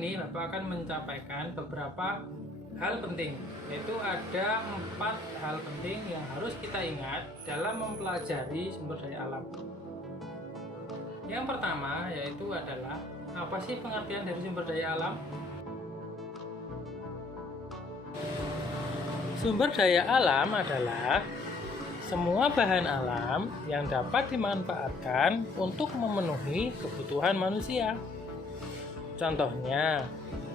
ini Bapak akan menyampaikan beberapa hal penting, yaitu ada 4 hal penting yang harus kita ingat dalam mempelajari sumber daya alam. Yang pertama yaitu adalah apa sih pengertian dari sumber daya alam? Sumber daya alam adalah semua bahan alam yang dapat dimanfaatkan untuk memenuhi kebutuhan manusia. Contohnya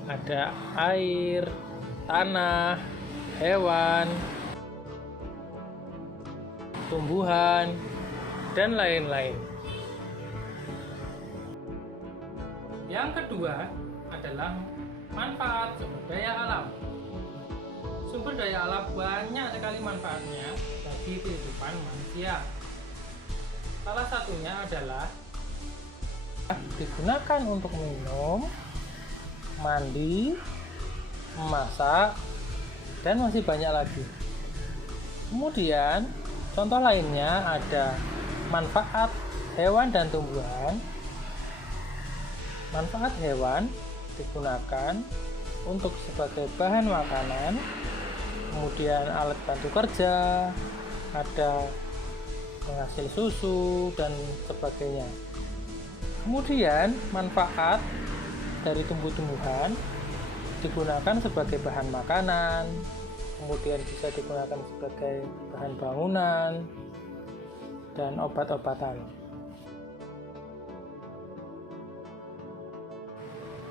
ada air, tanah, hewan, tumbuhan, dan lain-lain. Yang kedua adalah manfaat sumber daya alam. Sumber daya alam banyak sekali manfaatnya bagi kehidupan manusia. Salah satunya adalah digunakan untuk minum, mandi, memasak, dan masih banyak lagi. Kemudian contoh lainnya ada manfaat hewan dan tumbuhan. Manfaat hewan digunakan untuk sebagai bahan makanan, kemudian alat bantu kerja, ada penghasil susu dan sebagainya. Kemudian manfaat dari tumbuh-tumbuhan digunakan sebagai bahan makanan, kemudian bisa digunakan sebagai bahan bangunan dan obat-obatan.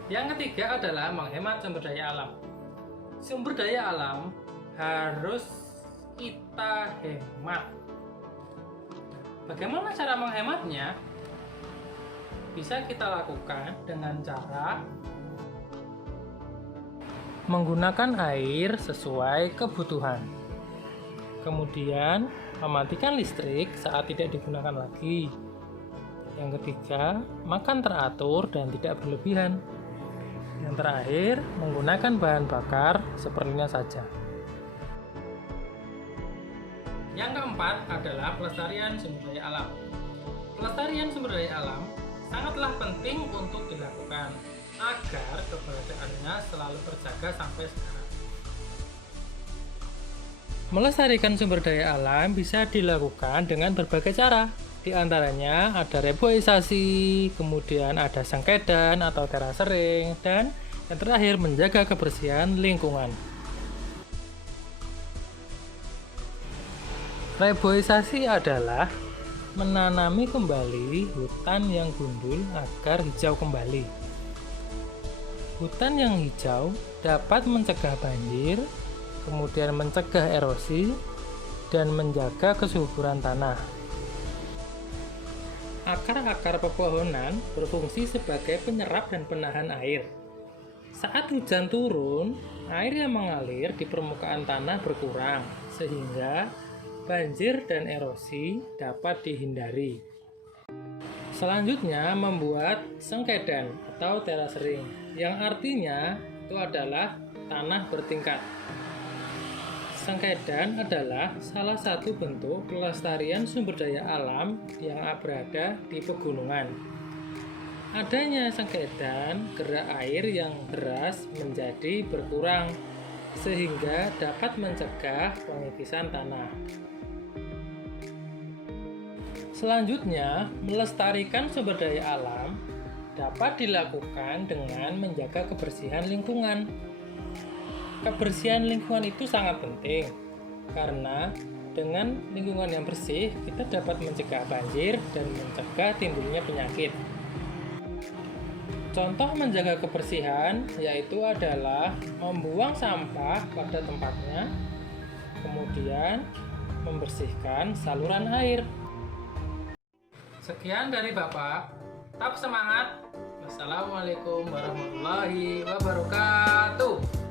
Yang ketiga adalah menghemat sumber daya alam. Sumber daya alam harus kita hemat. Bagaimana cara menghematnya? Bisa kita lakukan dengan cara menggunakan air sesuai kebutuhan. Kemudian mematikan listrik saat tidak digunakan lagi. Yang ketiga, makan teratur dan tidak berlebihan. Yang terakhir, menggunakan bahan bakar sepertinya saja. Yang keempat adalah pelestarian sumber daya alam. Pelestarian sumber daya alam sangatlah penting untuk dilakukan agar keberadaannya selalu terjaga sampai sekarang. Melestarikan sumber daya alam bisa dilakukan dengan berbagai cara. Di antaranya ada reboisasi, kemudian ada sengkedan atau terasering, dan yang terakhir menjaga kebersihan lingkungan. Reboisasi adalah menanami kembali hutan yang gundul agar hijau kembali. Hutan yang hijau dapat mencegah banjir, kemudian mencegah erosi, dan menjaga kesuburan tanah. Akar-akar pepohonan berfungsi sebagai penyerap dan penahan air. Saat hujan turun, air yang mengalir di permukaan tanah berkurang, sehingga banjir dan erosi dapat dihindari. Selanjutnya membuat sengkedan atau terasering, yang artinya itu adalah tanah bertingkat. Sengkedan adalah salah satu bentuk pelestarian sumber daya alam yang berada di pegunungan. Adanya sengkedan, gerak air yang deras menjadi berkurang, sehingga dapat mencegah pengikisan tanah. Selanjutnya, melestarikan sumber daya alam dapat dilakukan dengan menjaga kebersihan lingkungan. Kebersihan lingkungan itu sangat penting, karena dengan lingkungan yang bersih, kita dapat mencegah banjir dan mencegah timbulnya penyakit. Contoh menjaga kebersihan yaitu adalah membuang sampah pada tempatnya, kemudian membersihkan saluran air. Sekian dari Bapak, tetap semangat. Wassalamualaikum warahmatullahi wabarakatuh.